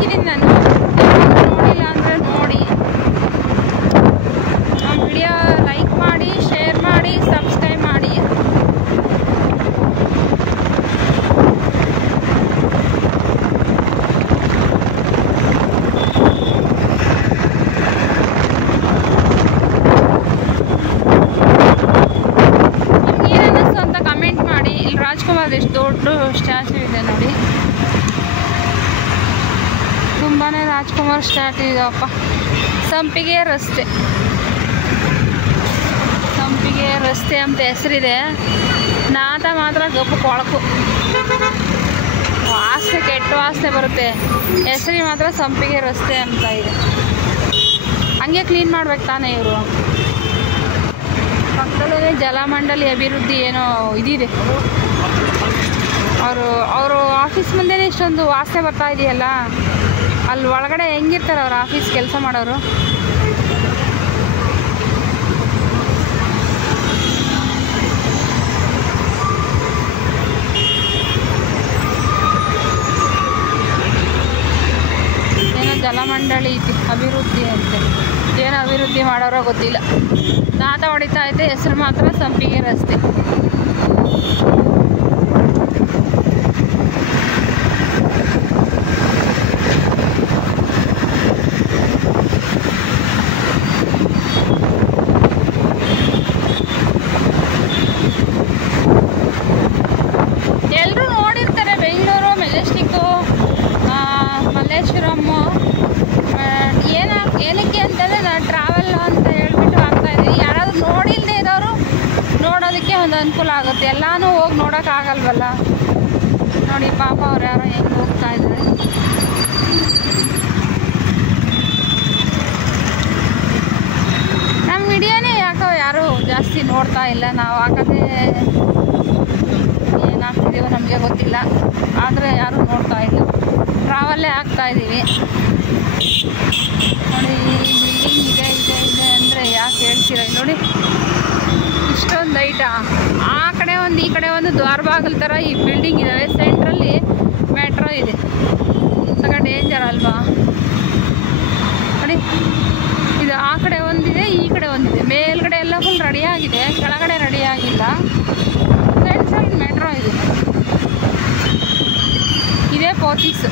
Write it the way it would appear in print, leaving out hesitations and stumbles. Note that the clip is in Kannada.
ಹಾಕಿದ್ದೀನಿ ನಾನು, ನೋಡಿಲ್ಲ ಅಂದರೆ ನೋಡಿ. ನಮ್ಮ ವಿಡಿಯೋ ಲೈಕ್ ಮಾಡಿ, ಶೇರ್ ಮಾಡಿ, ಸಬ್ಸ್ಕ್ರೈಬ್ ಮಾಡಿ. ರಾಜ್ಕುಮಾರ್ ಎಷ್ಟು ದೊಡ್ಡ ಸ್ಟ್ಯಾಚು ಇದೆ ನೋಡಿ, ತುಂಬಾ ರಾಜ್ಕುಮಾರ್ ಸ್ಟ್ಯಾಚು ಇದೆಯಪ್ಪ. ಸಂಪಿಗೆ ರಸ್ತೆ, ಸಂಪಿಗೆ ರಸ್ತೆ ಅಂತ ಹೆಸರಿದೆ. ನಾತ ಮಾತ್ರ ಗಪ್ಪು ಕೊಳಕು, ವಾಸನೆ ಕೆಟ್ಟ ವಾಸನೆ ಬರುತ್ತೆ. ಹೆಸರಿ ಮಾತ್ರ ಸಂಪಿಗೆ ರಸ್ತೆ ಅಂತ ಇದೆ. ಹಂಗೆ ಕ್ಲೀನ್ ಮಾಡ್ಬೇಕು ತಾನೇ ಇವರು. ಪಕ್ಕದಲ್ಲೇ ಜಲಮಂಡಳಿ ಅಭಿವೃದ್ಧಿ ಏನೋ ಇದಿದೆ. ಅವರು ಆಫೀಸ್ ಮುಂದೆನೇ ಇಷ್ಟೊಂದು ವಾಸನೆ ಬರ್ತಾ ಇದೆಯಲ್ಲ, ಅಲ್ಲಿ ಒಳಗಡೆ ಹೆಂಗಿರ್ತಾರೆ ಅವ್ರ ಆಫೀಸ್ ಕೆಲಸ ಮಾಡೋರು. ಏನೋ ಜಲಮಂಡಳಿ ಅಭಿವೃದ್ಧಿ ಅಂತೆ, ಏನೋ ಅಭಿವೃದ್ಧಿ ಮಾಡೋರೋ ಗೊತ್ತಿಲ್ಲ. ನಾತ ಹೊಡಿತಾ ಐತೆ, ಹೆಸರು ಮಾತ್ರ ಸಂಪಿಗೆ ರಸ್ತೆ. ಎಲ್ಲರೂ ನೋಡಿರ್ತಾರೆ ಬೆಂಗಳೂರು ಮೆಜೆಸ್ಟಿಕ್ಕು, ಮಲ್ಲೇಶ್ವರಮ್ಮು. ಏನಕ್ಕೆ ಅಂತಂದರೆ ನಾನು ಟ್ರಾವೆಲ್ ಅಂತ ಹೇಳ್ಬಿಟ್ಟು ಆಗ್ತಾಯಿದ್ದೀನಿ. ಯಾರಾದರೂ ನೋಡಿಲ್ಲದೆ ಇರೋರು ನೋಡೋದಕ್ಕೆ ಒಂದು ಅನುಕೂಲ ಆಗುತ್ತೆ. ಎಲ್ಲನೂ ಹೋಗಿ ನೋಡೋಕ್ಕಾಗಲ್ವಲ್ಲ. ನೋಡಿ ಪಾಪ ಅವ್ರು ಯಾರೋ ಹೆಂಗೆ ಹೋಗ್ತಾ ಇದ್ದಾರೆ. ನಮ್ಮ ವಿಡಿಯೋನೇ ಯಾಕೋ ಯಾರು ಜಾಸ್ತಿ ನೋಡ್ತಾ ಇಲ್ಲ. ನಾವು ಹಾಕೋದೇ ಏನಾಗ್ತಿದೀವೋ ನಮಗೆ ಗೊತ್ತಿಲ್ಲ, ಆದರೆ ಯಾರೂ ನೋಡ್ತಾ ಇಲ್ಲ. ಟ್ರಾವೆಲ್ಲೇ ಆಗ್ತಾಯಿದ್ದೀವಿ. ನೋಡಿ ಬಿಲ್ಡಿಂಗ್ ಇದೆ ಇದೆ ಇದೆ ಅಂದರೆ ಯಾಕೆ ಹೇಳ್ತೀರ? ನೋಡಿ ಇಷ್ಟೊಂದು ಲೈಟಾ. ಆ ಕಡೆ ಒಂದು ಈ ಕಡೆ ಒಂದು ದ್ವಾರಬಾಗಿಲು ಥರ ಈ ಬಿಲ್ಡಿಂಗ್ ಇದ್ದಾವೆ. ಸೆಂಟ್ರಲ್ಲಿ ಮೆಟ್ರೋ ಇದೆ. ಸಗ ಡೇಂಜರ್ ಅಲ್ವಾ? ನೋಡಿ ಇದು ಆ ಕಡೆ ಒಂದಿದೆ, ಈ ಕಡೆ ಒಂದಿದೆ. ಮೇಲ್ಗಡೆ ಎಲ್ಲ ಫುಲ್ ರೆಡಿಯಾಗಿದೆ, ಕೆಳಗಡೆ ರೆಡಿಯಾಗಿಲ್ಲ. ಸೆಂಟ್ರಲ್ಲಿ ಮೆಟ್ರೋ ಇದೆ. ಇದೇ ಪೋತೀಸ್.